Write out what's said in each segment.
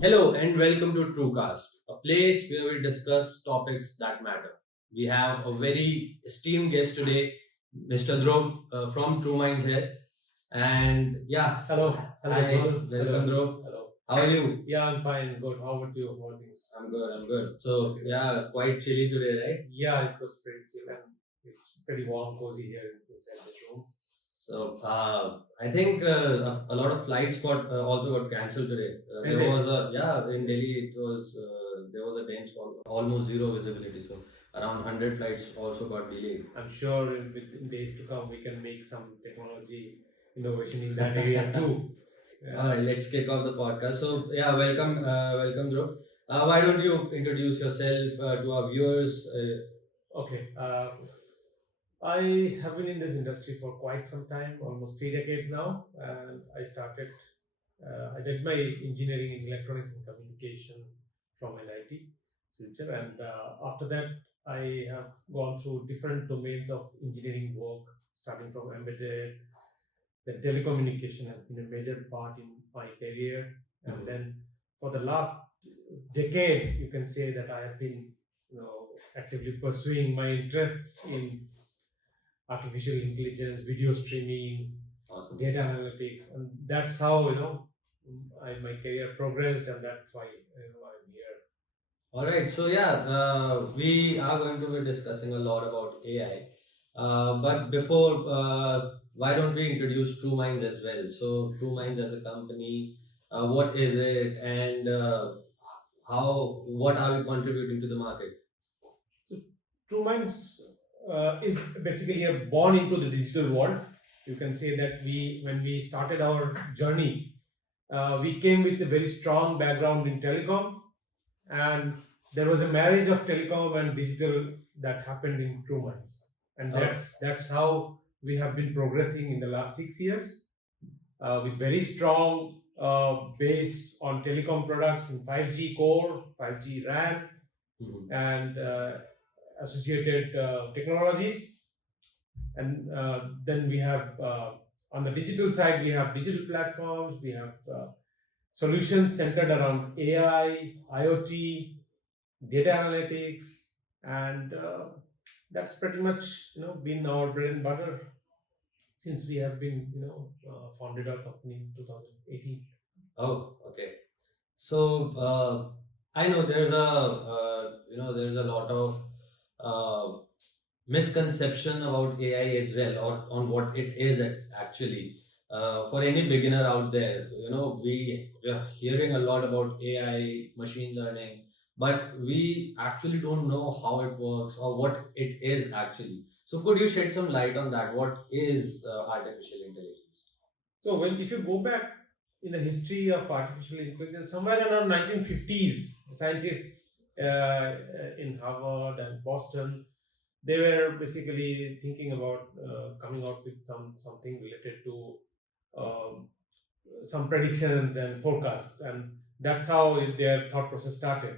Hello and welcome to TruCast, a place where we discuss topics that matter. We have a very esteemed guest today, Mr. Dhruv from Truminds here. And yeah, Hello, hi, Dhruv. welcome Hello. Dhruv. Hello. How are you? Yeah, I'm fine. Good. How about you? How are things? I'm good. So Okay. yeah, quite chilly today, right? Yeah, it was pretty chill and it's pretty warm, cozy here inside this room. So I think a lot of flights got also got cancelled today. Is There it? was a in Delhi it was there was a dense fog, almost zero visibility. So around 100 flights also got delayed. I'm sure in days to come we can make some technology innovation in that area too. All right, let's kick off the podcast. So yeah, welcome, Dhruv. Why don't you introduce yourself to our viewers? Okay. I have been in this industry for quite some time, almost 3 decades now, and I did my engineering in electronics and communication from NIT, Silchar, and after that, I have gone through different domains of engineering work, starting from embedded. Then telecommunication has been a major part in my career, and then for the last decade, you can say that I have been, actively pursuing my interests in artificial intelligence, video streaming, Awesome. data analytics, and that's how my career progressed, and that's why I'm here. All right, so yeah, we are going to be discussing a lot about AI. But before, why don't we introduce Truminds as well? So, Truminds as a company, what is it, and what are we contributing to the market? So, TruMinds is basically a born into the digital world. You can say that when we started our journey, we came with a very strong background in telecom, and there was a marriage of telecom and digital that happened in TruMinds, and Oh. that's how we have been progressing in the last 6 years with very strong base on telecom products in 5G core, 5G RAN, and associated technologies. And then we have on the digital side, we have digital platforms, we have solutions centered around AI, IoT, data analytics, and that's pretty much been our bread and butter since we have been founded our company in 2018. Oh, okay. So I know there's a there's a lot of uh, misconception about AI as well, or on what it is actually. For any beginner out there, we are hearing a lot about AI, machine learning, but we actually don't know how it works or what it is actually. So could you shed some light on that? What is artificial intelligence? So when if you go back in the history of artificial intelligence, somewhere around 1950s, scientists in Harvard and Boston, they were basically thinking about coming out with something related to um, some predictions and forecasts, and that's how their thought process started.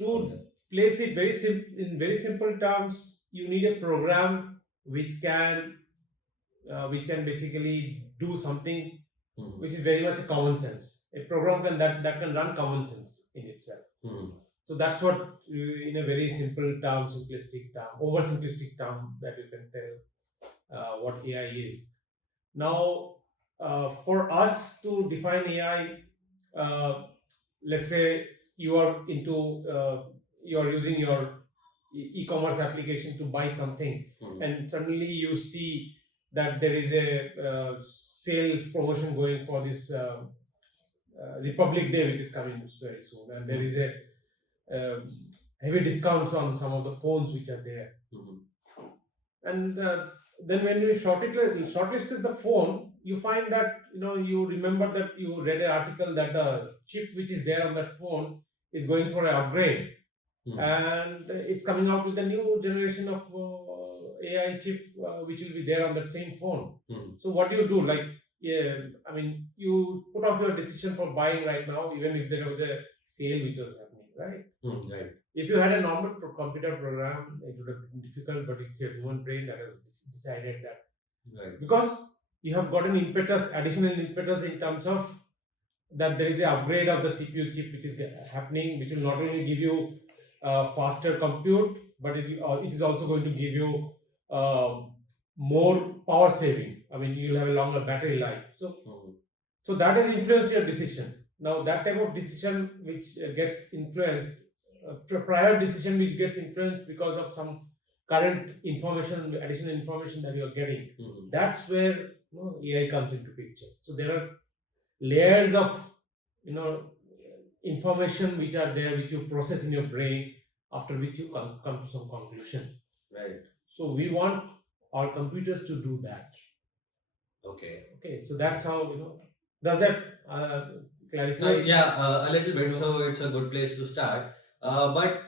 Okay. To place it in very simple terms, you need a program which can basically do something which is very much a common sense. A program that can run common sense in itself. So that's what, in a very simple term, simplistic term, oversimplistic term, that you can tell what AI is. Now, for us to define AI, let's say you are using your e-commerce application to buy something, and suddenly you see that there is a sales promotion going for this Republic Day, which is coming very soon, and there is a heavy discounts on some of the phones which are there. And then when you shortlisted the phone, you find that you remember that you read an article that the chip which is there on that phone is going for an upgrade, and it's coming out with a new generation of AI chip which will be there on that same phone. So what do you do? Like, yeah, I mean, you put off your decision for buying right now, even if there was a sale which was happening, right? Right. If you had a normal computer program, it would have been difficult, but it's a human brain that has decided that Right. because you have got an impetus, additional impetus in terms of that there is an upgrade of the CPU chip which is happening, which will not only give you faster compute, but it is also going to give you uh, more power saving. I mean, you'll have a longer battery life. So that has influenced your decision. Now, that type of decision which gets influenced, prior decision which gets influenced because of some current information, additional information that you are getting, that's where AI comes into picture. So there are layers of you know information which are there, which you process in your brain, after which you come to some conclusion. Right. So we want our computers to do that. Okay, so that's how does that clarify? No, yeah, a little bit. So it's a good place to start. But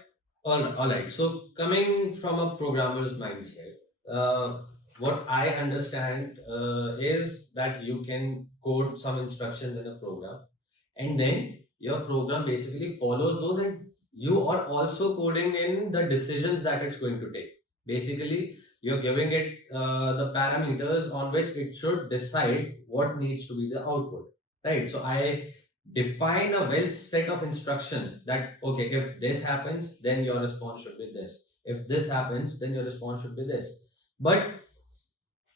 all right. So coming from a programmer's mindset, what I understand is that you can code some instructions in a program, and then your program basically follows those, and you are also coding in the decisions that it's going to take. Basically, you're giving it the parameters on which it should decide what needs to be the output, right? So I define a well set of instructions that, okay, if this happens, then your response should be this. If this happens, then your response should be this. But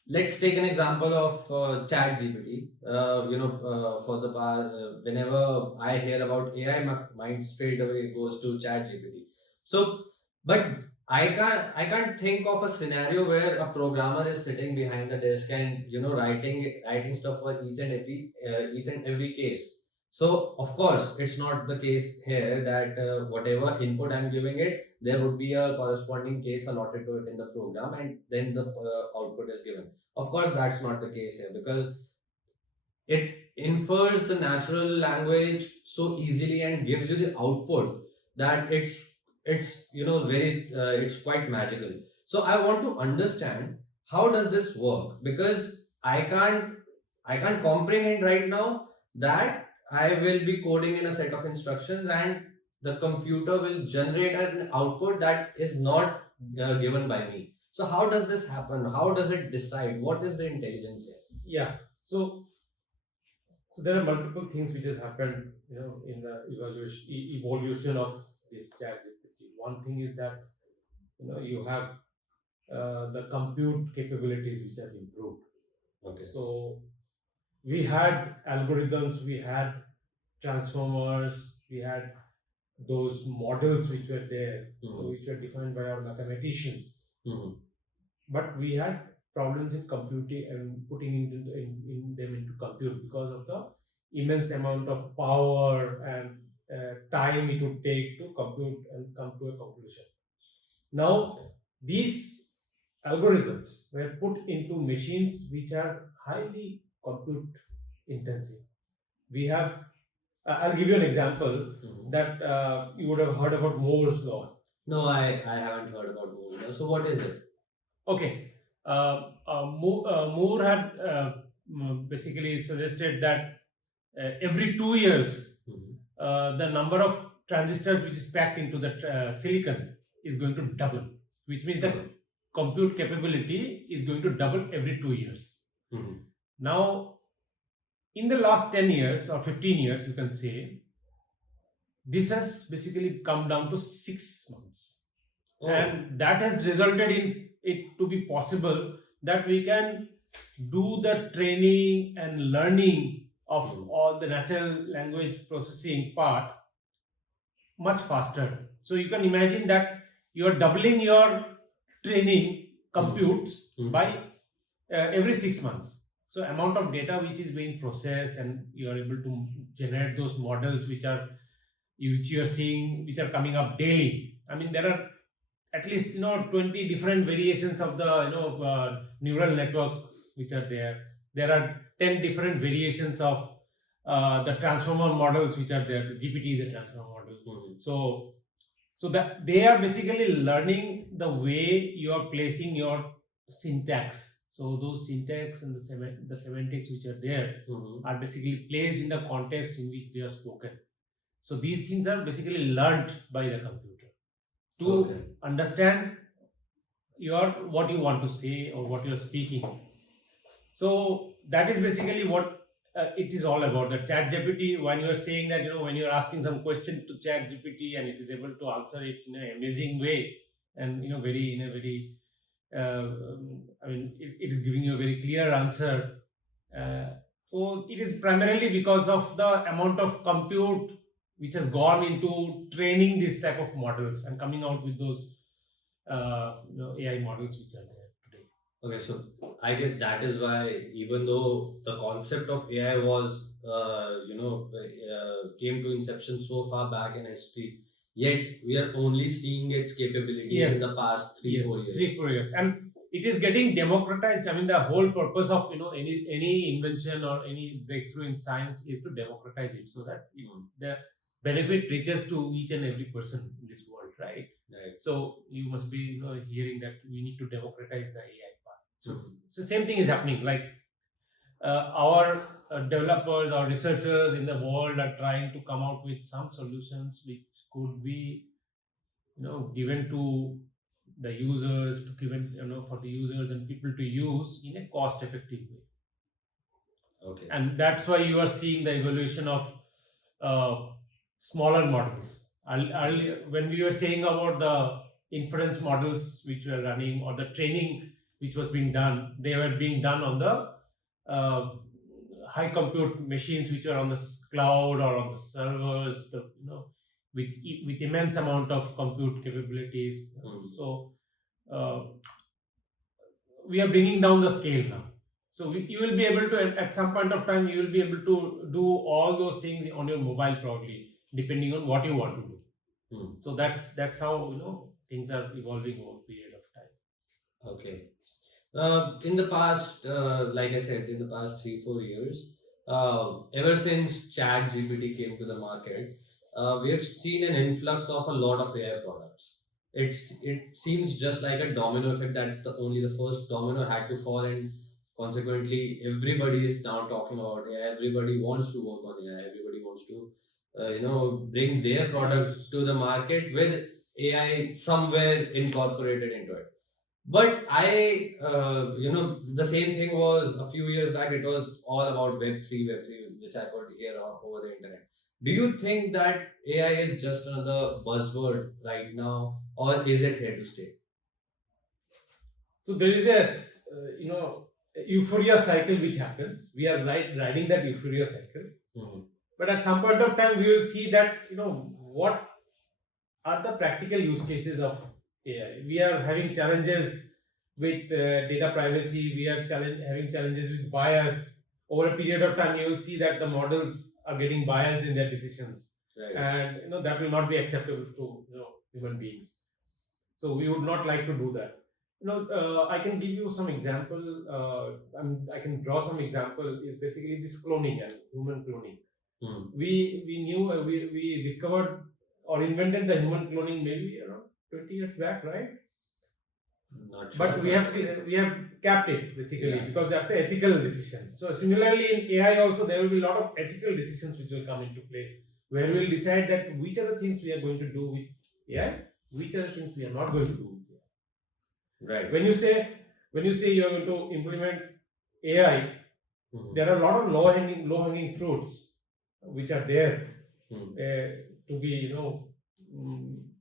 let's take an example of chat gpt. For the past, whenever I hear about AI, my mind straight away goes to chat gpt. So but I can't think of a scenario where a programmer is sitting behind the desk and writing stuff for each and every case. So of course it's not the case here that whatever input I'm giving it, there would be a corresponding case allotted to it in the program, and then the output is given. Of course, that's not the case here, because it infers the natural language so easily and gives you the output that it's quite magical. So I want to understand, how does this work, because I can't comprehend right now that I will be coding in a set of instructions and the computer will generate an output that is not given by me. So how does this happen? How does it decide? What is the intelligence here? Yeah. So there are multiple things which has happened, in the evolution of this chat GPT. One thing is that you have the compute capabilities which have improved. Okay. So we had algorithms, we had transformers, we had those models which were there, which were defined by our mathematicians. But we had problems in computing and putting in them into compute because of the immense amount of power and time it would take to compute and come to a conclusion. Now, these algorithms were put into machines which are highly compute intensive. We have, I'll give you an example that you would have heard about Moore's law. No, I haven't heard about Moore. So what is it? Okay. Moore had basically suggested that every 2 years, the number of transistors which is packed into the silicon is going to double, which means that compute capability is going to double every 2 years. Now, in the last 10 years or 15 years, you can say, this has basically come down to 6 months. And that has resulted in it to be possible that we can do the training and learning of all the natural language processing part much faster. So you can imagine that you are doubling your training computes by every 6 months. So amount of data which is being processed, and you are able to generate those models which you are seeing, which are coming up daily. I mean, there are at least 20 different variations of the neural network which are there. There are 10 different variations of the transformer models which are there. The GPT is a transformer model. So that they are basically learning the way you are placing your syntax. So those syntax and the semantics which are there are basically placed in the context in which they are spoken. So these things are basically learnt by the computer to understand what you want to say or what you are speaking. So that is basically what it is all about. The chat gpt, when you are saying that, when you are asking some question to chat gpt and it is able to answer it in an amazing way, and very in a very I mean, it is giving you a very clear answer. uh, so it is primarily because of the amount of compute which has gone into training this type of models and coming out with those AI models which are there today. Okay, so I guess that is why, even though the concept of AI was, came to inception so far back in history, yet we are only seeing its capabilities in the Yes, past three, yes, 4 years. 3 4 years, and it is getting democratized. I mean, the whole purpose of any invention or any breakthrough in science is to democratize it, so that the benefit reaches to each and every person in this world, right? Right. So you must be hearing that we need to democratize the AI part. So same thing is happening. Like our developers or researchers in the world are trying to come out with some solutions which could be given to the users, to given for the users and people to use in a cost effective way. Okay. And that's why you are seeing the evolution of uh, smaller models. When we were saying about the inference models which were running, or the training which was being done, they were being done on the high compute machines which are on the cloud or on the servers, with immense amount of compute capabilities. So uh, we are bringing down the scale now. So you will be able to, at some point of time, you will be able to do all those things on your mobile, probably depending on what you want to do. So that's how things are evolving over a period of time. Okay. In the past, like I said, in the past 3, 4 years, ever since Chat GPT came to the market, we have seen an influx of a lot of AI products. It seems just like a domino effect, that only the first domino had to fall, and consequently, everybody is now talking about AI. Everybody wants to work on AI. Everybody wants to, bring their product to the market with AI somewhere incorporated into it. But the same thing was a few years back. It was all about Web3, which I could hear over the internet. Do you think that AI is just another buzzword right now, or is it here to stay? So there is a euphoria cycle which happens. We are riding that euphoria cycle. But at some point of time, we will see that what are the practical use cases of AI. We are having challenges with data privacy. We are having challenges with bias. Over a period of time, you will see that the models are getting biased in their decisions, Right. and that will not be acceptable to human beings. So we would not like to do that. I can give you some example. I can draw some example. Is basically this cloning and human cloning. We discovered or invented the human cloning maybe around 20 years back, right? Not sure. But we have capped it basically, Yeah. because that's an ethical decision. So similarly in AI also, there will be a lot of ethical decisions which will come into place, where we will decide that which are the things we are going to do with AI, which are the things we are not going to do with AI. Right. When you say you are going to implement AI, there are a lot of low hanging fruits which are there to be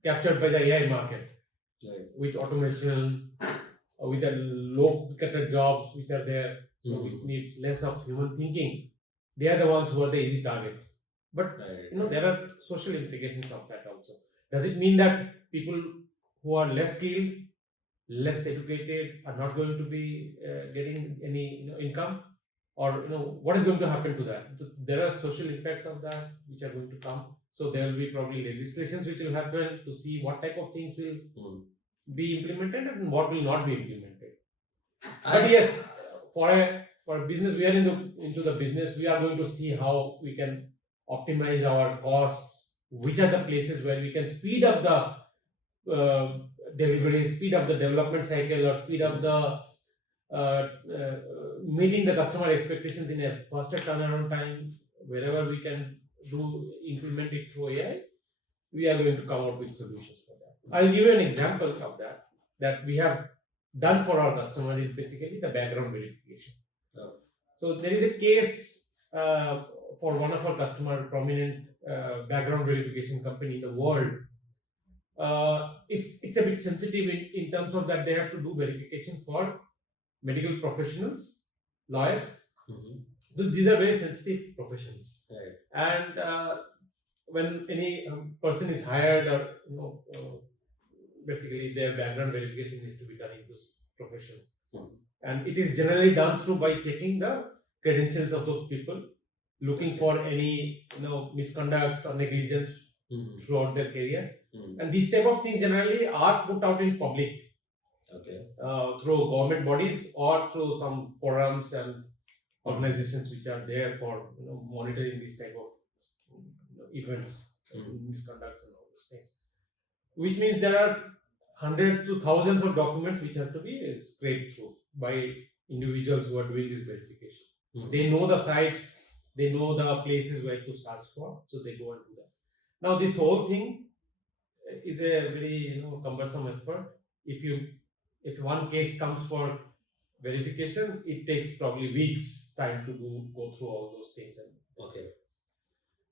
captured by the AI market. Right. With automation, with the low cutter jobs which are there, so it needs less of human thinking. They are the ones who are the easy targets. But Right. there are social implications of that also. Does it mean that people who are less skilled, less educated, are not going to be getting any income? Or what is going to happen to that? So there are social impacts of that which are going to come. So there will be probably legislations which will happen to see what type of things will be implemented and what will not be implemented. But yes, for a business, we are into the business. We are going to see how we can optimize our costs. Which are the places where we can speed up the delivery, speed up the development cycle, or speed up the meeting the customer expectations in a faster turnaround time. Wherever we can implement it through AI, we are going to come out with solutions for that. I'll give you an example of that we have done for our customer is basically the background verification. Oh. So there is a case for one of our customer, prominent background verification company in the world. It's a bit sensitive in terms of that they have to do verification for medical professionals, lawyers. Mhm. These are very sensitive professions, Right. and when any person is hired, or basically their background verification needs to be done in this profession. And it is generally done through by checking the credentials of those people, looking for any misconducts or negligence throughout their career. And these type of things generally are put out in public. Okay. Through government bodies or through some forums and organizations which are there for monitoring these type of events, misconducts and all those things. Which means there are hundreds to thousands of documents which have to be scraped through by individuals who are doing this verification. They know the sites, they know the places where to search for, so they go and do that. Now this whole thing is a very cumbersome effort. If one case comes for verification, it takes probably weeks time to go through all those things. And Okay.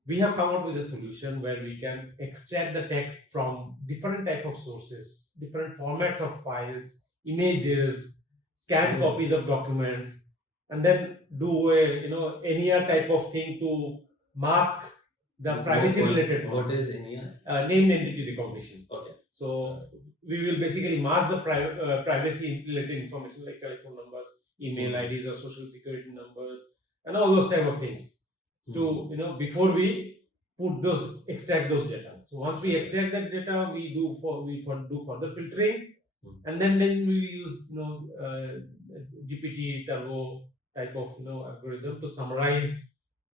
we have come up with a solution where we can extract the text from different type of sources, different formats of files, images, scanned copies of documents, and then do a NER type of thing to mask the privacy related What is NER? Named entity recognition. Okay. So we will basically mask the privacy related information like telephone numbers, email IDs, or social security numbers, and all those type of things. To before we extract those data. So once we extract that data, we do further filtering, and then we use GPT Turbo type of algorithm to summarize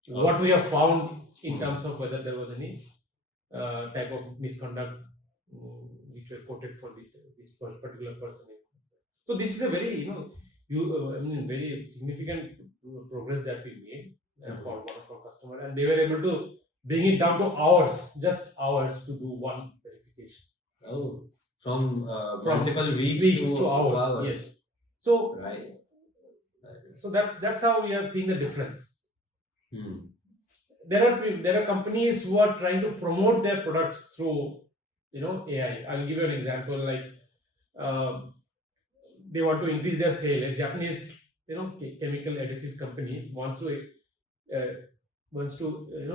what we have found in terms of whether there was any type of misconduct which were quoted for this particular person. So this is a very very significant progress that we made for one of our customer, and they were able to bring it down to hours, just hours to do one verification. Oh, from multiple weeks to hours. Yes. So right. So that's how we are seeing the difference. Hmm. There are companies who are trying to promote their products through AI. I'll give you an example. Like they want to increase their sale. A Japanese chemical adhesive company wants to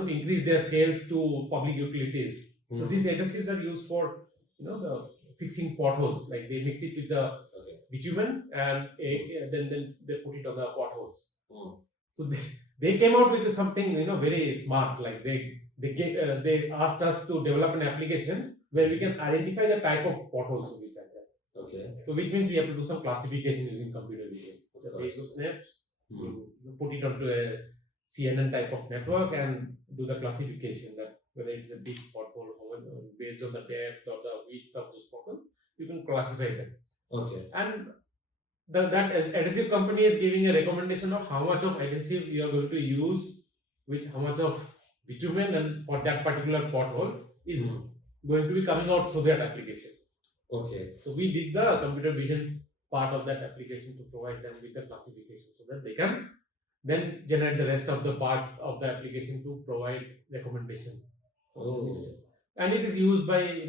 increase their sales to public utilities. So these adhesives are used for the fixing potholes. Like they mix it with the bitumen and then they put it on the potholes. So they came out with something very smart. Like they asked us to develop an application where we can identify the type of potholes which are there. Okay. So which means we have to do some classification using computer vision. Take those snaps, put it onto a CNN type of network, and do the classification that whether it's a big pothole or based on the depth or the width of those potholes, you can classify them. Okay. And that adhesive company is giving a recommendation of how much of adhesive you are going to use with how much of bitumen, and for that particular pothole is going to be coming out through that application. Okay. So we did the computer vision part of that application to provide them with the classification so that they can then generate the rest of the part of the application to provide recommendation. Oh. And it is used by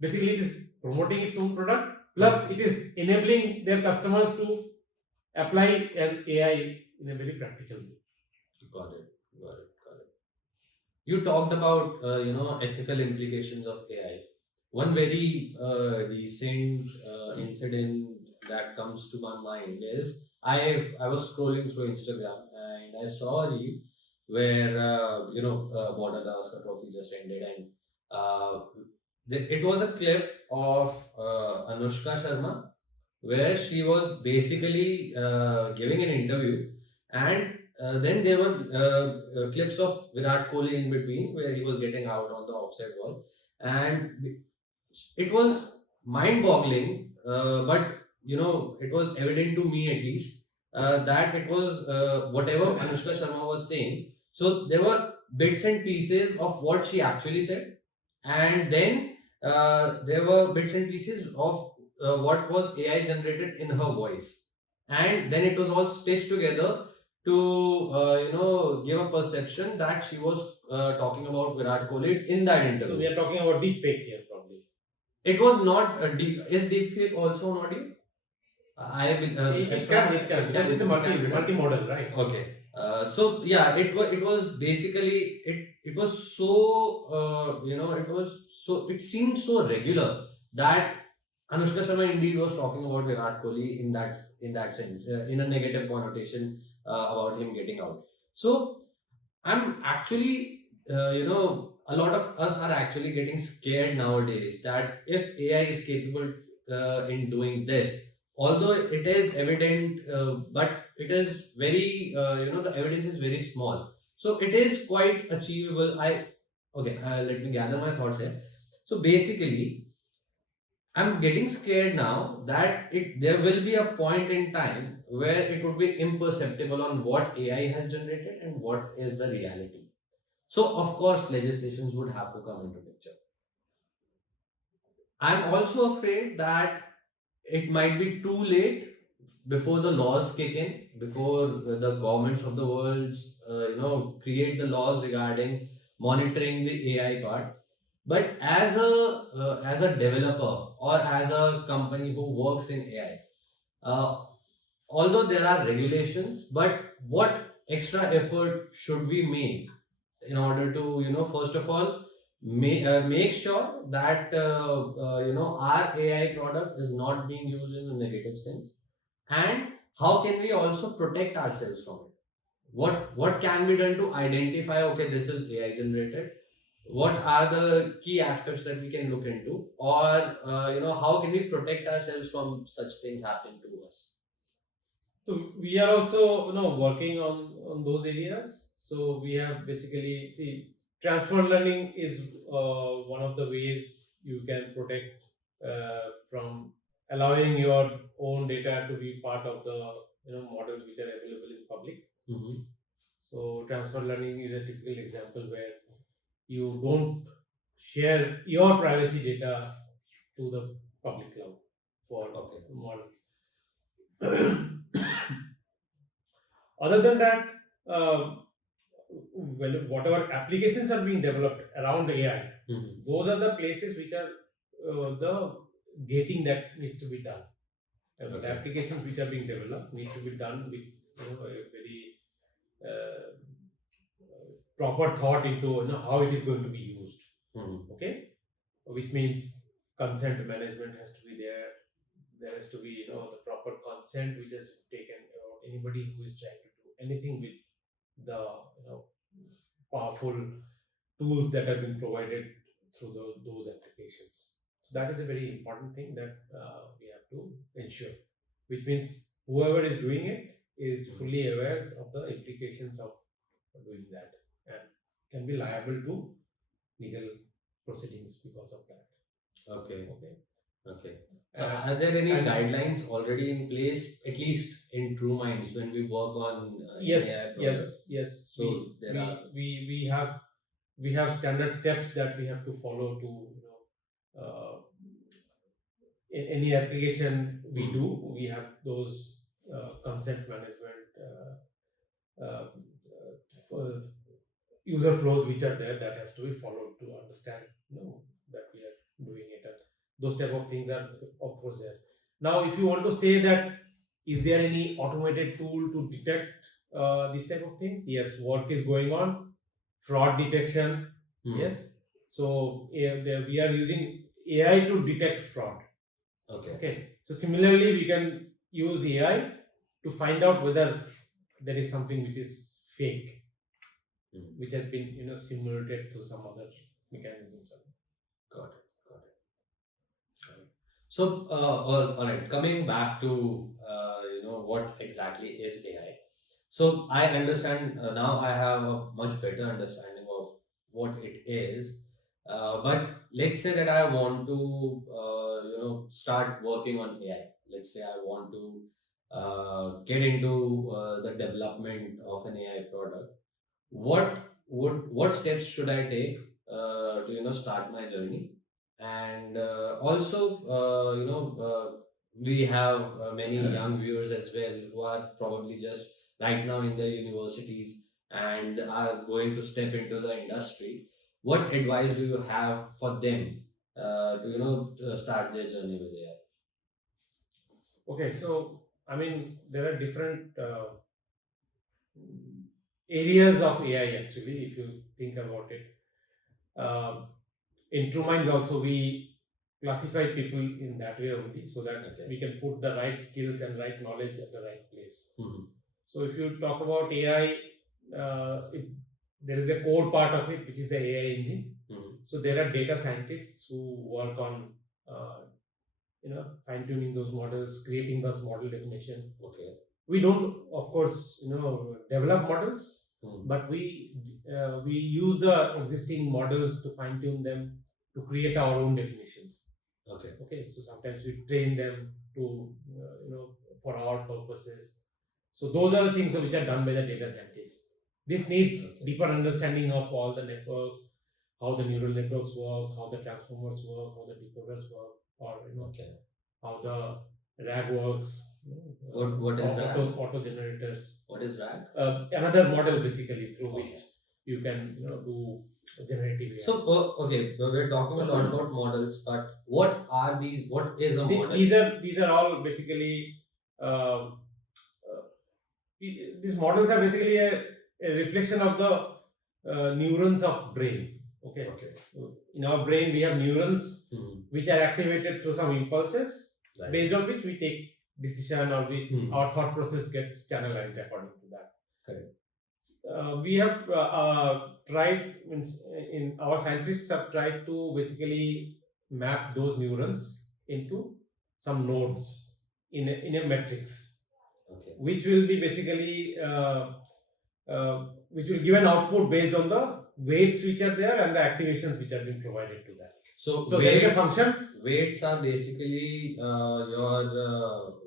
basically it is promoting its own product, plus it is enabling their customers to apply an AI in a very practical way. Got it. You talked about ethical implications of AI. One very recent incident that comes to my mind is I was scrolling through Instagram and I saw a reel where Border Gavaskar Trophy just ended, and it was a clip of Anushka Sharma where she was basically giving an interview, and then there were clips of Virat Kohli in between where he was getting out on the offside ball, and it was mind-boggling. But it was evident to me at least that it was whatever Anushka Sharma was saying. So there were bits and pieces of what she actually said, and then there were bits and pieces of what was AI generated in her voice. and then it was all stitched together to give a perception that she was talking about Virat Kohli in that interview. So we are talking about deep fake here, probably. It was not is deepfake also an audio? It can because it's a multimodal, right? Okay. So yeah, it was basically it was so it was so it seemed so regular that Anushka Sharma indeed was talking about Virat Kohli in that sense, in a negative connotation about him getting out. So I'm actually, a lot of us are actually getting scared nowadays that if AI is capable in doing this, although it is evident, but it is very, the evidence is very small. So it is quite achievable. Okay, let me gather my thoughts here. So basically, I'm getting scared now that there will be a point in time where it would be imperceptible on what AI has generated and what is the reality. So of course legislations would have to come into picture. I'm also afraid that it might be too late before the laws kick in, before the governments of the world, create the laws regarding monitoring the AI part. But as a developer or as a company who works in AI, although there are regulations, but what extra effort should we make in order to first of all make sure that our AI product is not being used in a negative sense, and how can we also protect ourselves from it? What can be done to identify, okay, this is AI generated? What are the key aspects that we can look into, or how can we protect ourselves from such things happening to us? So we are also working on those areas. So we have basically transfer learning is one of the ways you can protect from allowing your own data to be part of the models which are available in public. Mm-hmm. So transfer learning is a typical example where you don't share your privacy data to the public cloud for models. Other than that, well, whatever applications are being developed around AI, those are the places which are the gating that needs to be done. The applications which are being developed need to be done with a very proper thought into how it is going to be used. Okay, which means consent management has to be there. There has to be the proper consent which is taken. Anybody who is trying to do anything with the powerful tools that have been provided through those applications. So that is a very important thing that we have to ensure, which means whoever is doing it is fully aware of the implications of doing that and can be liable to legal proceedings because of that. Okay. So are there any guidelines already in place, at least in Truminds, when we work on yes. So we have standard steps that we have to follow to any application we do. We have those consent management for user flows which are there that has to be followed to understand that we are doing it. Those type of things are of course there. Now, if you want to say that is there any automated tool to detect these type of things? Yes, work is going on. Fraud detection. Yes. So we are using AI to detect fraud. Okay. So similarly, we can use AI to find out whether there is something which is fake, which has been simulated through some other mechanisms. Got it. So, all right. Coming back to what exactly is AI. So I understand now. I have a much better understanding of what it is. But let's say that I want to start working on AI. Let's say I want to get into the development of an AI product. What steps should I take to start my journey? And also we have many young viewers as well who are probably just right now in their universities and are going to step into the industry. What advice do you have for them to start their journey with AI? Okay, so I mean, there are different areas of AI actually, if you think about it. Um in Truminds also, we classify people in that way only, so that Okay. we can put the right skills and right knowledge at the right place. Mhm. So if you talk about AI, there is a core part of it which is the AI engine. Mhm. So there are data scientists who work on uh, fine tuning those models, creating those model definition. Okay. We don't, of course, develop models, Mhm. but we use the existing models to fine tune them to create our own definitions. Okay. Okay, so sometimes we train them to for our purposes. So those are the things which are done by the data scientists. This needs Okay. deeper understanding of all the networks, how the neural networks work, how the transformers work, how the decoders work, or Okay. how the RAG works. What is RAG? Auto generators. What is RAG? Another model basically through Okay. which you can do generative AI. So, okay, we're talking a lot about models, but what are these? What is a model? These are all basically uh, these models are basically a reflection of the neurons of brain. Okay. Okay. In our brain, we have neurons Mhm. which are activated through some impulses, Right. based on which we take decision, or our thought process gets channelized according to that. Correct. We have tried, in our scientists have tried to basically map those neurons into some nodes in a matrix. Okay. Which will be basically which will give an output based on the weights which are there and the activations which are being provided to that. So there is a function. Weights are basically your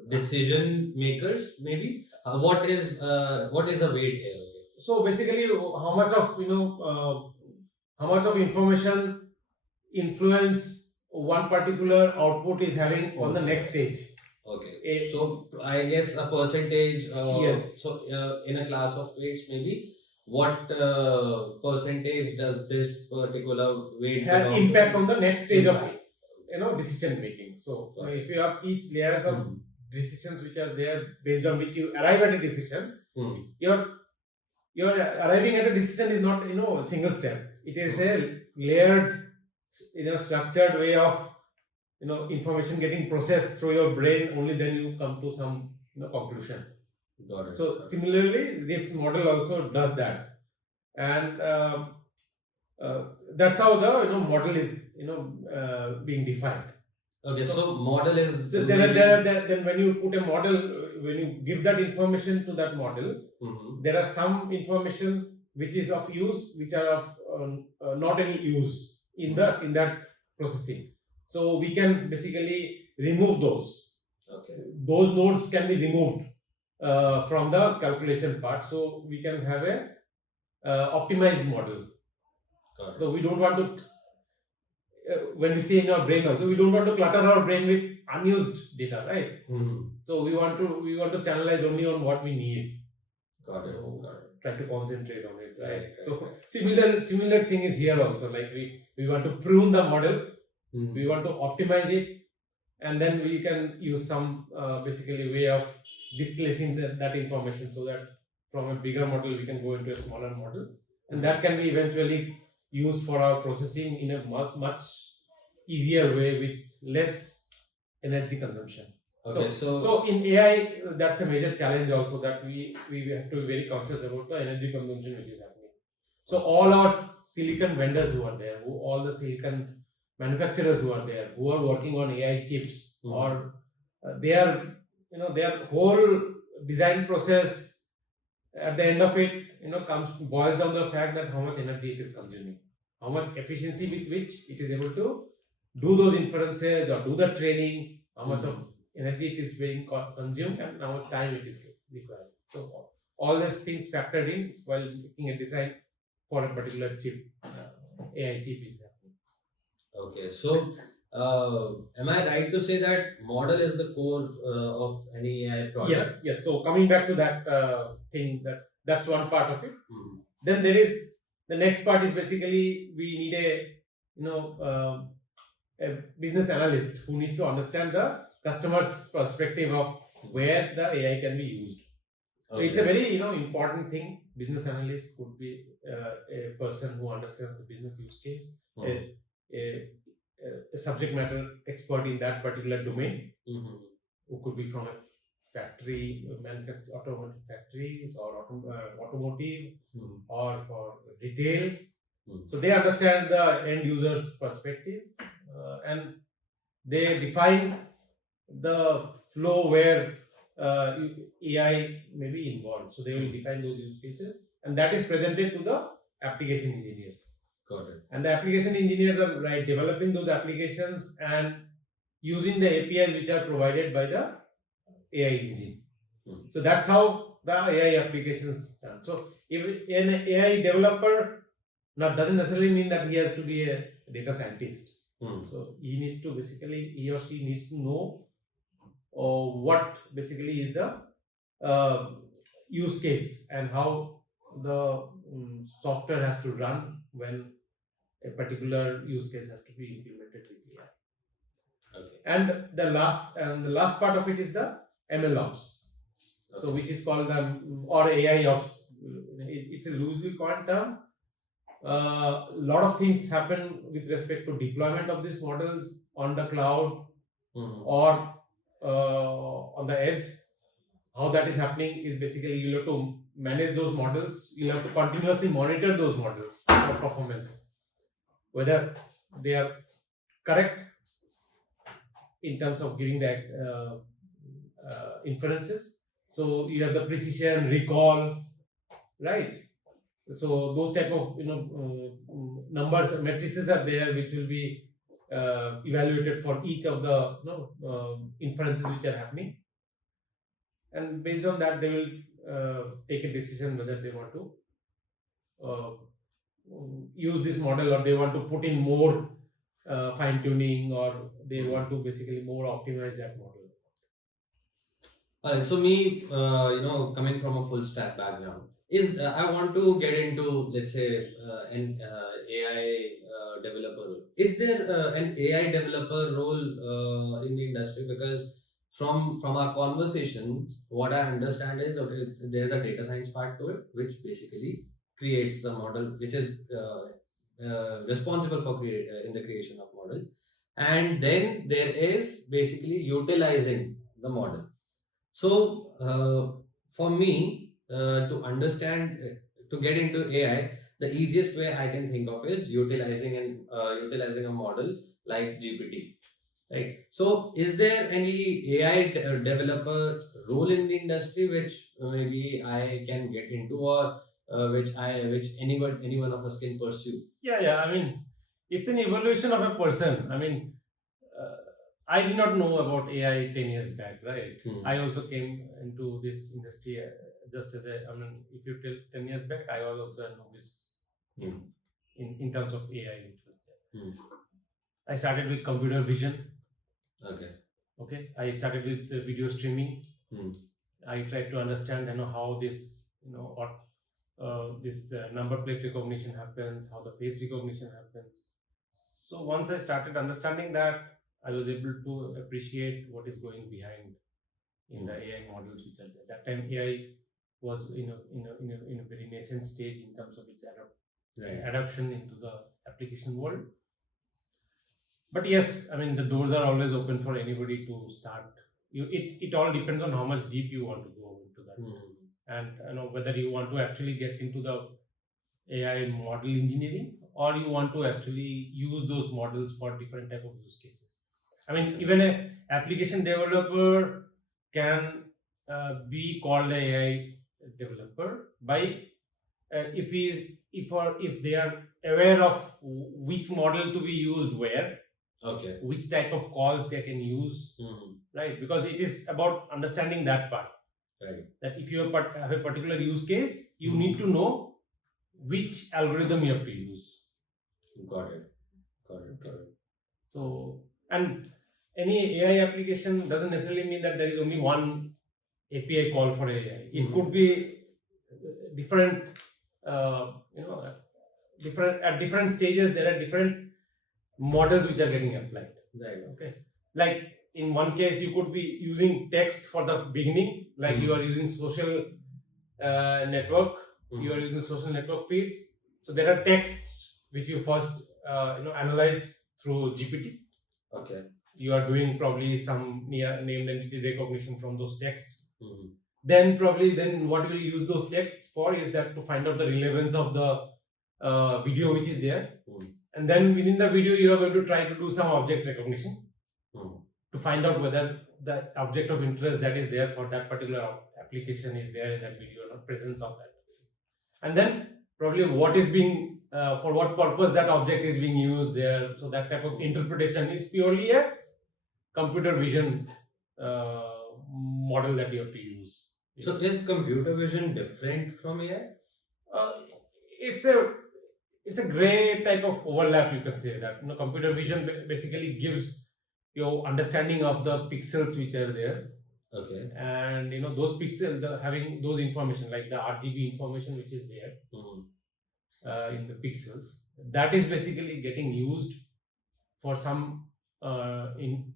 decision makers, maybe. What is a weight here? So basically, how much of how much of information influence one particular output is having on the next stage. Okay. So I guess a percentage. Yes. So in a class of weights, maybe what percentage does this particular weight Have belong to? impact on the next stage of Impact. decision making. So Okay. if you have each layers of decisions which are there based on which you arrive at a decision, your arriving at a decision is not a single step. It is a layered, structured way of information getting processed through your brain. Only then you come to some conclusion. Got it. So similarly, this model also does that, and that's how the model is being defined. Okay, so model is. So then when you put a model, when you give that information to that model, there are some information which is of use, which are of not any use in that processing. So we can basically remove those. Okay. Those nodes can be removed from the calculation part, so we can have a optimized model. So we don't want to when we see in our brain also, we don't want to clutter our brain with unused data, right? So we want to channelize only on what we need. Got it. Try to concentrate on it, right? So similar thing is here also. Like we want to prune the model, we want to optimize it, and then we can use some basically way of displacing that information, so that from a bigger model we can go into a smaller model, and that can be eventually used for our processing in a much easier way with less energy consumption. Okay, so in AI, that's a major challenge also, that we have to be very conscious about the energy consumption which is happening. So all our silicon vendors who are there, all the silicon manufacturers who are there, who are working on AI chips, or their whole design process, at the end of it, boils down to the fact that how much energy it is consuming, how much efficiency with which it is able to do those inferences or do the training, how much of energy it is being consumed, and how much time it is required. So all these things factored in while making a design for a particular chip, AI chip is happening. Okay, so Am I right to say that model is the core of any AI product? Yes. So coming back to that thing, that's one part of it. Mhm. Then there is the next part is basically we need a business analyst who needs to understand the customer's perspective of where the AI can be used. So it's a very important thing. Business analyst could be a person who understands the business use case, a, a, a subject matter expert in that particular domain, who could be from a factory, automotive factories or automotive or for retail. So they understand the end user's perspective, and they define the flow where AI may be involved. So they will define those use cases, and that is presented to the application engineers. Got it. And the application engineers are developing those applications and using the APIs which are provided by the AI engine. So that's how the AI applications done. So if an AI developer now doesn't necessarily mean that he has to be a data scientist. So he or she needs to know what basically is the use case and how the software has to run when a particular use case has to be implemented with AI. Okay. And the last part of it is the ML ops. So which is called the or AI ops. It's a loosely coined term. A lot of things happen with respect to deployment of these models on the cloud or on the edge. How that is happening is basically you have to manage those models. You have to continuously monitor those models for performance, whether they are correct in terms of giving the inferences. So you have the precision, recall, right? So those type of numbers, matrices are there which will be evaluated for each of the inferences which are happening, and based on that they will take a decision whether they want to uh, use this model or they want to put in more fine tuning or they want to basically more optimize that model. So me, coming from a full stack background, is I want to get into, let's say, an AI developer role. Is there an AI developer role in the industry? Because from our conversations, what I understand is, okay, there's a data science part to it, which basically creates the model, which is responsible for in the creation of model, and then there is basically utilizing the model. So, for me, to understand, to get into AI, the easiest way I can think of is utilizing a model like GPT, right? So, is there any AI developer role in the industry which maybe I can get into, or which any one of us can pursue? Yeah. I mean, it's an evolution of a person. I mean, I did not know about AI 10 years back, right? I also came into this industry just as a, I mean, if you tell 10 years back, I was also a novice in terms of AI. I started with computer vision. Okay. I started with video streaming. I tried to understand, how this, what this number plate recognition happens, how the face recognition happens. So once I started understanding that, I was able to appreciate what is going behind in the AI models which are there. That time AI was in a very nascent stage in terms of its adoption into the application world. But yes, I mean the doors are always open for anybody to start. It all depends on how much deep you want to go into that, and whether you want to actually get into the AI model engineering or you want to actually use those models for different type of use cases. I mean, even a application developer can be called a AI developer by if they are aware of which model to be used where, which type of calls they can use, right? Because it is about understanding that part, right? That if you have a particular use case, you need to know which algorithm you have to use. Got it. So And any AI application doesn't necessarily mean that there is only one API call for AI. It could be different, you know, different at different stages. There are different models which are getting applied. Right. Okay, like in one case you could be using text for the beginning, like you are using social network, you are using social network feeds. So there are texts which you first analyze through GPT. Okay. You are doing probably some named entity recognition from those texts. Then what we'll use those texts for is that to find out the relevance of the video which is there. And then within the video you are going to try to do some object recognition to find out whether the object of interest that is there for that particular application is there in that video or not, presence of that. And then probably what is being for what purpose that object is being used there. So that type of interpretation is purely a computer vision model that you have to use. So is computer vision different from AI? Uh, it's a gray type of overlap, you can say that. Computer vision basically gives your understanding of the pixels which are there. Okay. And those pixels, having those information like the RGB information which is there in the pixels, that is basically getting used for some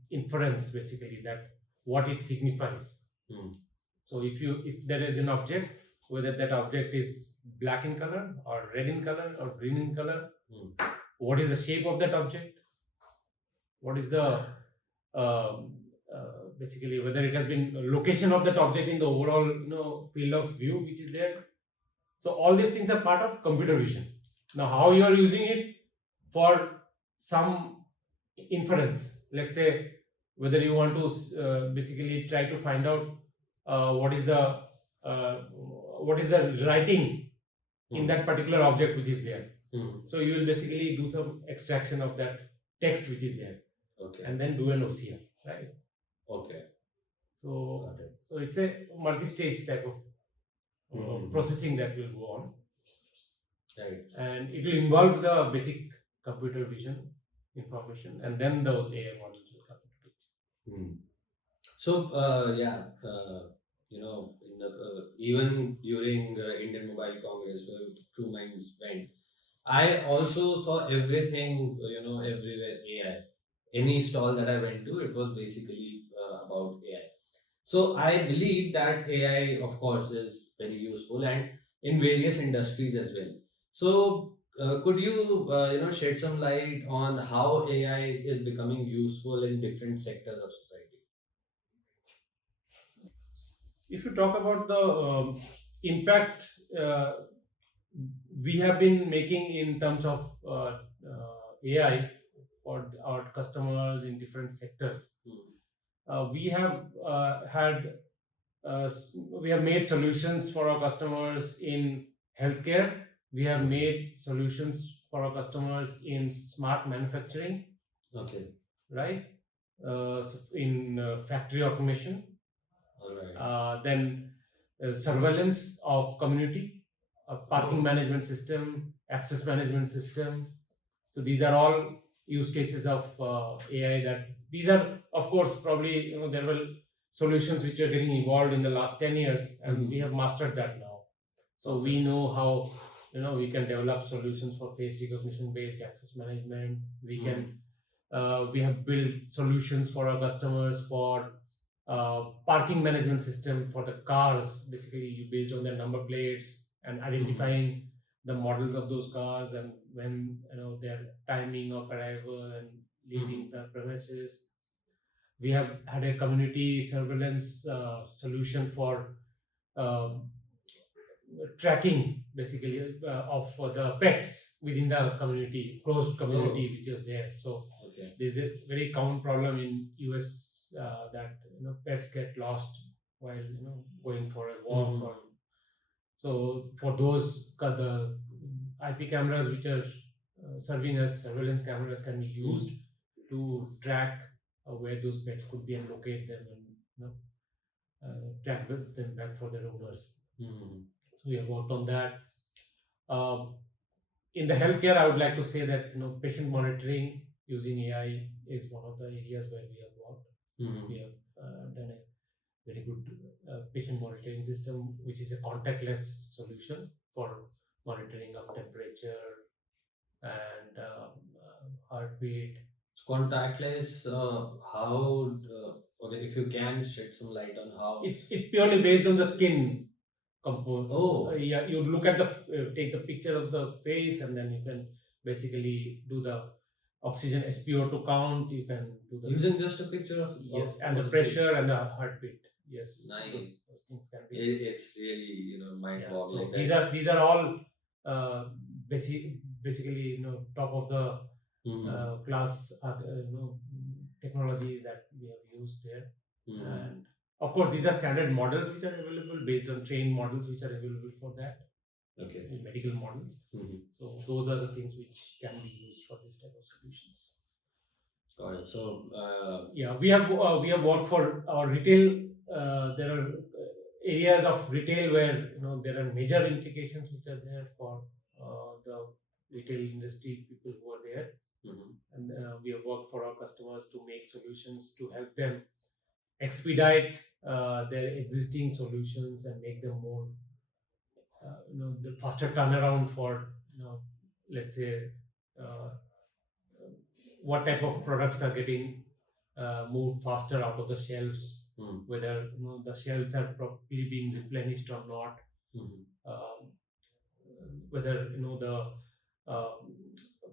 inference, basically, that what it signifies. So if there is an object, whether that object is black in color or red in color or green in color, what is the shape of that object, what is the basically whether it has been location of that object in the overall field of view which is there. So all these things are part of computer vision. Now how you are using it for some inference, let's say whether you want to basically try to find out what is the writing in that particular object which is there. So you will basically do some extraction of that text which is there. Okay. And then do an OCR, right? Okay. So it's a multi-stage type of processing that will go on. Right. And it will involve the basic computer vision information, and then those AI models will come into picture. So in the even during Indian Mobile Congress where Truminds went, I also saw everything, everywhere AI. Any stall that I went to, it was basically about AI. So I believe that AI, of course, is very useful and in various industries as well. So could you, shed some light on how AI is becoming useful in different sectors of society? If you talk about the impact we have been making in terms of AI for our customers in different sectors, we have we have made solutions for our customers in healthcare. We have made solutions for our customers in smart manufacturing. Okay. Right. In factory automation. All right. Then surveillance of community, parking management system, access management system. So these are all use cases of AI. That these are, of course, probably there were solutions which are getting evolved in the last 10 years, and we have mastered that now. So we know how we can develop solutions for face recognition based access management. We can we have built solutions for our customers for parking management system for the cars, basically you based on their number plates and identifying the models of those cars and when their timing of arrival and leaving the premises. We have had a community surveillance solution for tracking, basically of the pets within the community, closed community which is there. So there's a very common problem in US that pets get lost while going for a walk. Or so for those the IP cameras which are serving as surveillance cameras can be used to track where those pets could be and locate them and track them back for their owners. So we have worked on that. In the healthcare, I would like to say that patient monitoring using AI is one of the areas where we have worked. We have done a very good patient monitoring system, which is a contactless solution for monitoring of temperature and heartbeat. Contactless, how, okay, if you can shed some light on how. It's purely based on the skin compose. Oh. Yeah, you look at the take the picture of the face, and then you can basically do the oxygen SpO2 count. You can do the Using just a picture of. yes, of and the face. pressure and the heartbeat. Yes, Nice. those things can be. It's really, mind-boggling. So these are all basically top of the class technology that we have used there. And of course, these are standard models which are available based on trained models which are available for that. Okay. In medical models. So those are the things which can be used for this type of solutions. Got it. So yeah, we have worked for our retail. There are areas of retail where there are major implications which are there for the retail industry people who are there. And we have worked for our customers to make solutions to help them expedite their existing solutions and make them more the faster turnaround for let's say what type of products are getting moved faster out of the shelves, whether the shelves are properly being replenished or not, whether the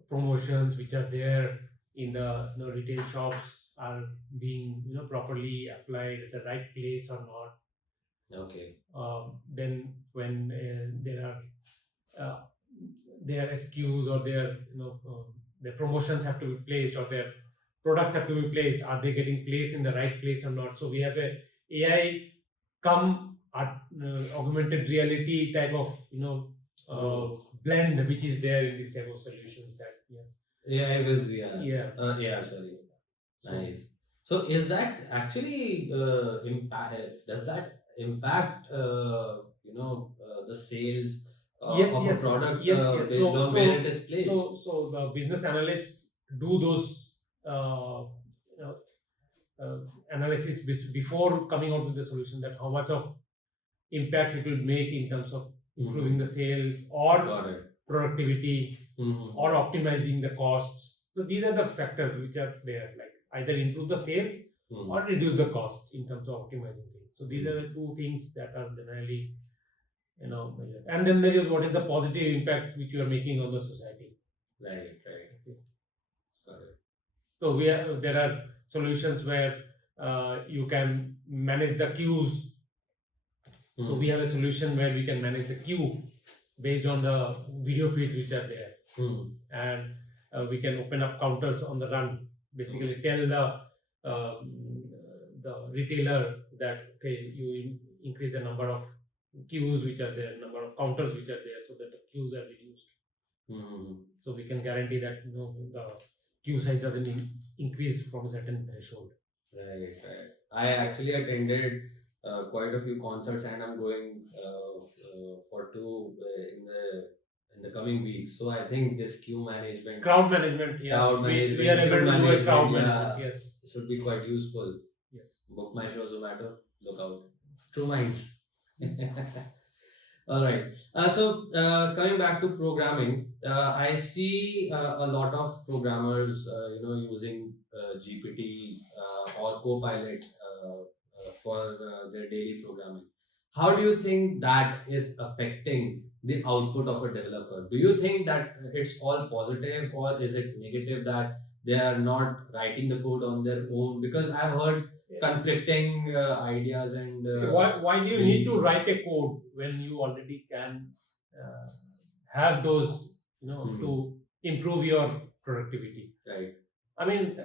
promotions which are there in the retail shops are being properly applied at the right place or not. Okay. Then when their SKUs or their promotions have to be placed, or their products have to be placed, are they getting placed in the right place or not? So we have a AI come augmented reality type of blend which is there in this type of solutions. That AI with VR. Yeah. Yeah, sorry. Nice. So is that actually impact? Does that impact the sales Yes, of yes, a product yes, yes. based on where it is placed? So the business analysts do those analysis before coming out with the solution, that how much of impact it will make in terms of improving the sales or Got it. productivity or optimizing the costs. So these are the factors which are there, like either improve the sales or reduce the cost in terms of optimizing things. So these are the two things that are generally measured. And then there is what is the positive impact which you are making on the society. Right. Okay. Sorry. So there are solutions where you can manage the queues. So we have a solution where we can manage the queue based on the video feeds which are there, and we can open up counters on the run. Basically, tell the retailer that okay, you increase the number of queues which are there, number of counters which are there, so that the queues are reduced. So we can guarantee that the queue size doesn't increase from a certain threshold. Right. I actually attended quite a few concerts, and I'm going for two in the coming weeks. So I think this queue management, crowd management, yeah, crowd we management, are able queue to do a crowd management, management. Yes, should be quite useful. yes. Book my show, Zomato. Look out. Truminds. All right. So coming back to programming, I see a lot of programmers, using GPT or Copilot for their daily programming. How do you think that is affecting the output of a developer? Do you think that it's all positive, or is it negative that they are not writing the code on their own? Because I've heard conflicting ideas and why do you need to write a code when you already can have those to improve your productivity? Right. I mean,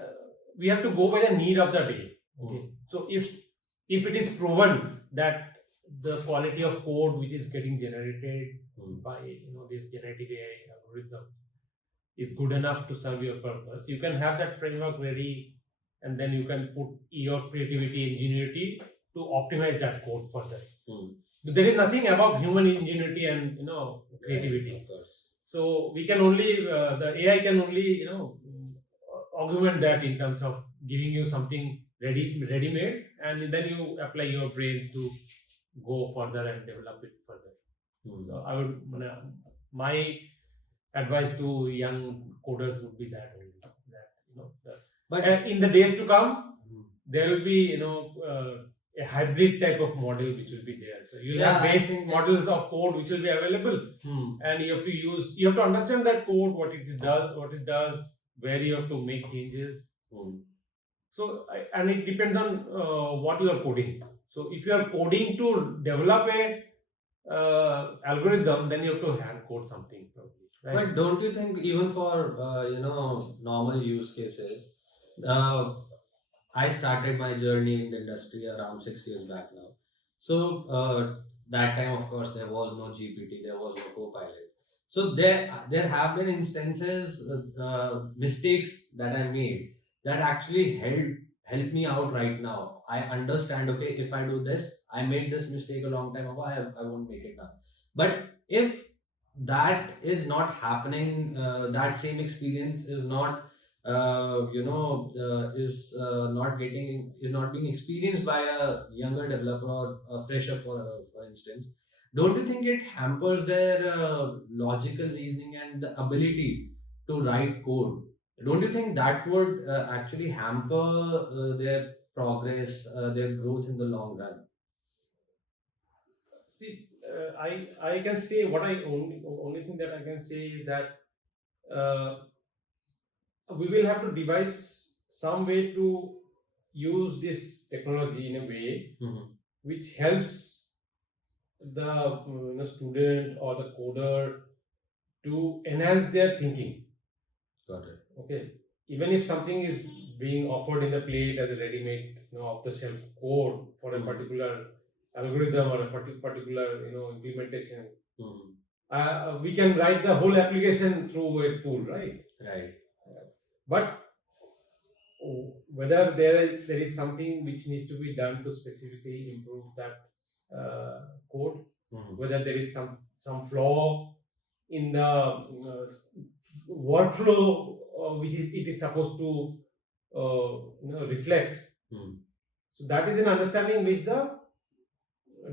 we have to go by the need of the day. Okay. So if it is proven that the quality of code which is getting generated by this generative AI algorithm is good enough to serve your purpose, you can have that framework ready, and then you can put your creativity, ingenuity to optimize that code further. But there is nothing above human ingenuity and creativity. Of course. So we can only the AI can only augment that in terms of giving you something ready made, and then you apply your brains to go further and develop it further. So I would, my advice to young coders would be that only, that But and in the days to come there will be a hybrid type of model which will be there. So you'll have yeah, I base think models of code which will be available, and you have to understand that code, what it does, where you have to make changes. So and it depends on what you are coding. So if you are coding to develop a algorithm, then you have to hand code something probably, right? But don't you think even for normal use cases, uh, I started my journey in the industry around 6 years back now. So that time, of course, there was no GPT, there was no Copilot. So there have been instances, mistakes that I made that actually helped me out right now. I understand. Okay, if I do this, I made this mistake a long time ago. I won't make it now. But if that is not happening, that same experience is not is not being experienced by a younger developer or a fresher, for instance. Don't you think it hampers their logical reasoning and the ability to write code? Don't you think that would actually hamper their progress, their growth in the long run? See, I can say what I only thing that I can say is that we will have to devise some way to use this technology in a way which helps the student or the coder to enhance their thinking. Got it. Okay, even if something is being offered in the plate as a ready-made, off the shelf code for a particular algorithm or a particular implementation, we can write the whole application through a tool, right? Right. But whether there is something which needs to be done to specifically improve that code, whether there is some flaw in the workflow which it is supposed to reflect. So that is an understanding which the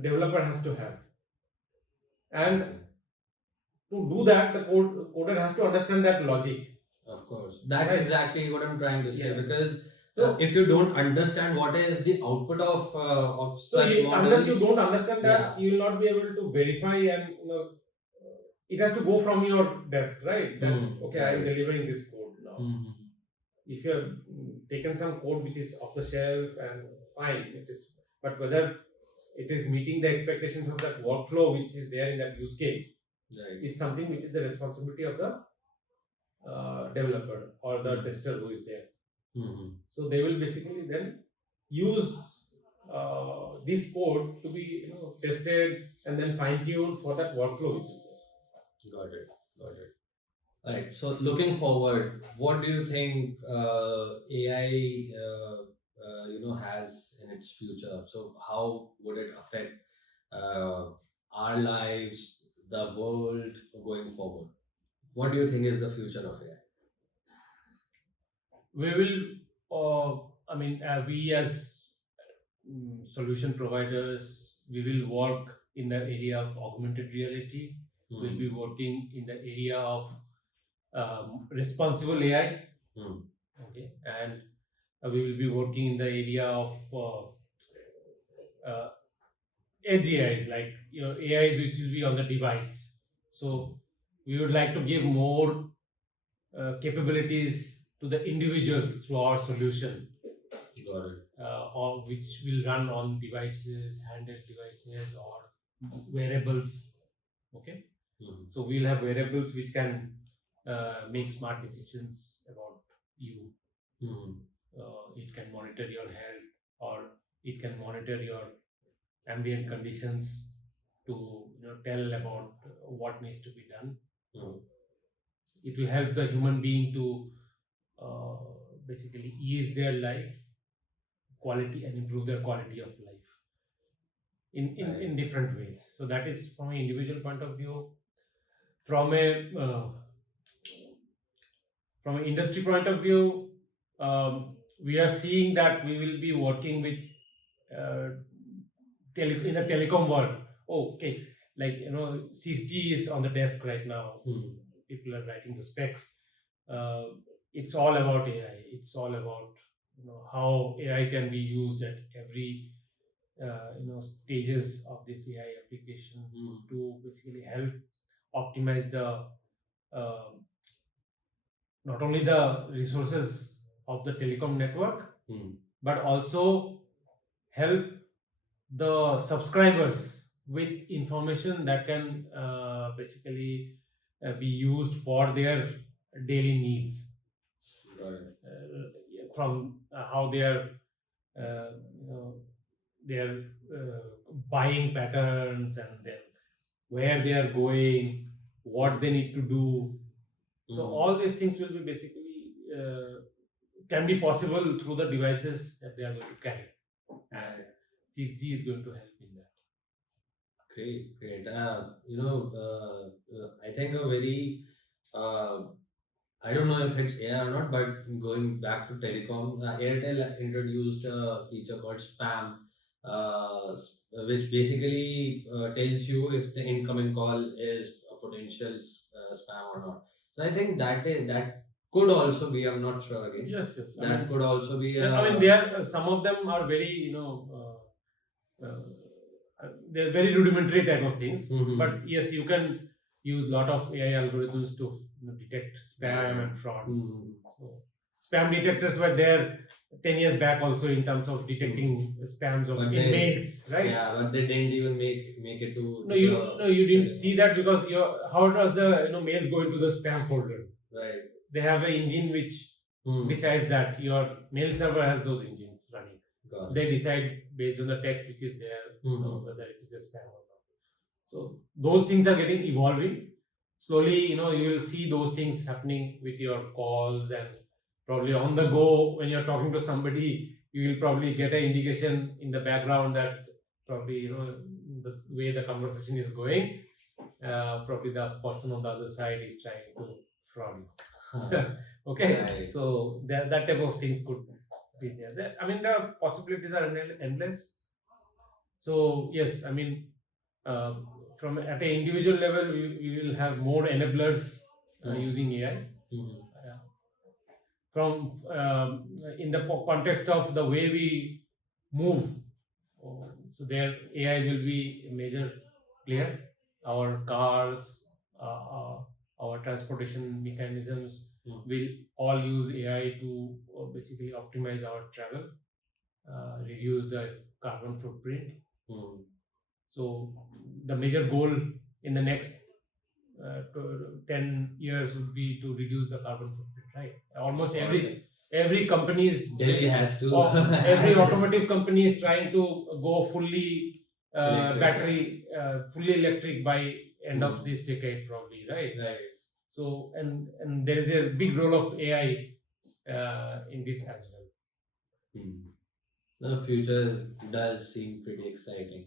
developer has to have, and to do that, the coder has to understand that logic. Of course, that's Right. exactly what I'm trying to say. Yeah. Because So if you don't understand what is the output of such unless models, you don't understand that, Yeah. you will not be able to verify, and it has to go from your desk, right? That okay, I am right. delivering this code now. If you have taken some code which is off the shelf, and fine, it is, but whether it is meeting the expectations of that workflow which is there in that use case, Right. is something which is the responsibility of the developer or the tester who is there. So they will basically then use this code to be tested and then fine tuned for that workflow which is there. Got it. Got it. Right. So looking forward, what do you think AI has in its future? So how would it affect our lives, the world going forward? What do you think is the future of AI? We will, we as solution providers, we will work in the area of augmented reality. We'll be working in the area of responsible AI. Okay, and we will be working in the area of edge AIs, like AIs which will be on the device. So we would like to give more capabilities to the individuals through our solution, Got it. or which will run on devices, handheld devices, or wearables. Okay, so we'll have wearables which can make smart decisions about you. It can monitor your health, or it can monitor your ambient conditions to tell about what needs to be done. It will help the human being to basically ease their life quality and improve their quality of life in different ways. So that is from an individual point of view. From a from an industry point of view, we are seeing that we will be working with uh, in the telecom world. Oh, okay, like 6G is on the desk right now. People are writing the specs. Uh, it's all about AI. It's all about how AI can be used at every stages of this AI application to basically help optimize the uh, not only the resources of the telecom network, but also help the subscribers with information that can basically be used for their daily needs. Got it. From how their uh, you know, their buying patterns, and then where they are going, what they need to do. So all these things will be basically can be possible through the devices that they are going to carry, and 6G is going to help in that. Great, great. I think a very, I don't know if it's AI or not, but going back to telecom, Airtel introduced a feature called spam, which basically tells you if the incoming call is a potential spam or not. So I think that could also be, I'm not sure again. Yes, yes. That could also be I mean, they are some of them are very they're very rudimentary type of things. But yes, you can use lot of AI algorithms to detect spam and fraud. So, spam detectors were there 10 years back also in terms of detecting spams of But mails, right? Yeah, but they didn't even make it to. No, you didn't see that because how does the mails go into the spam folder? Right. They have an engine which besides that your mail server has those engines running. Got it. They decide based on the text which is there whether it is a spam or not. So those things are getting evolving slowly. You will see those things happening with your calls, and probably on the go when you're talking to somebody, you will probably get an indication in the background that probably the way the conversation is going, probably the person on the other side is trying to fraud you. Okay. Right. So that type of things could be there. I mean, the possibilities are endless. So yes, I mean, uh, from at an individual level, we will have more enablers using AI. Uh, from in the context of the way we move, so there AI will be a major player. Our cars, our transportation mechanisms will all use AI to basically optimize our travel, reduce the carbon footprint. So the major goal in the next 10 years would be to reduce the carbon footprint, right? Almost every company's Delhi has to. every automotive company is trying to go fully battery, fully electric by end of this decade, probably, right? Right. So and there is a big role of AI in this as well. The future does seem pretty exciting.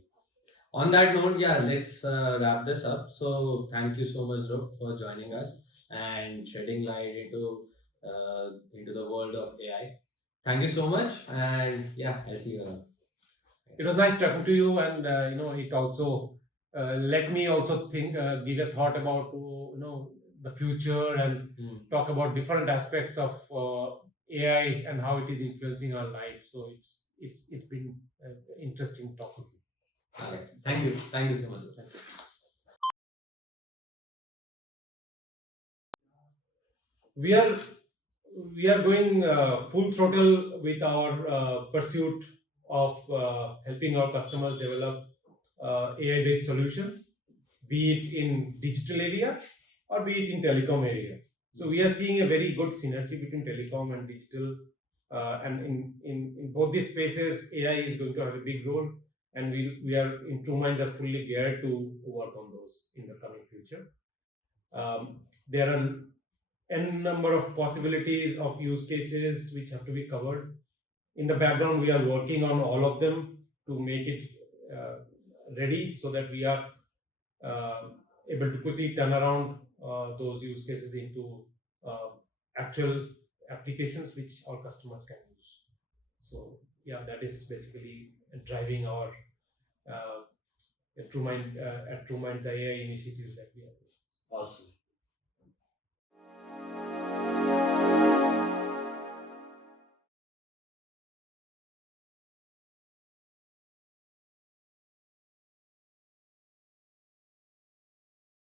On that note, yeah, let's wrap this up. So, thank you so much, Rob, for joining us and shedding light into the world of AI. Thank you so much, and yeah, I'll see you around. It was nice talking to you, and it also let me also think, give a thought about the future, and talk about different aspects of AI and how it is influencing our life. So it's been interesting talking to you. All right. Thank you so much. we are we are going full throttle with our pursuit of helping our customers develop AI-based solutions, be it in digital area or be it in telecom area. So we are seeing a very good synergy between telecom and digital, and in both these spaces, AI is going to have a big role, and we are in Truminds are fully geared to work on those in the coming future. There are n number of possibilities of use cases which have to be covered. In the background, we are working on all of them to make it ready so that we are uh, able to quickly turn around those use cases into actual applications which our customers can use. So yeah, that is basically driving our Trumind, at Trumind, the AI initiatives that we are doing. Awesome.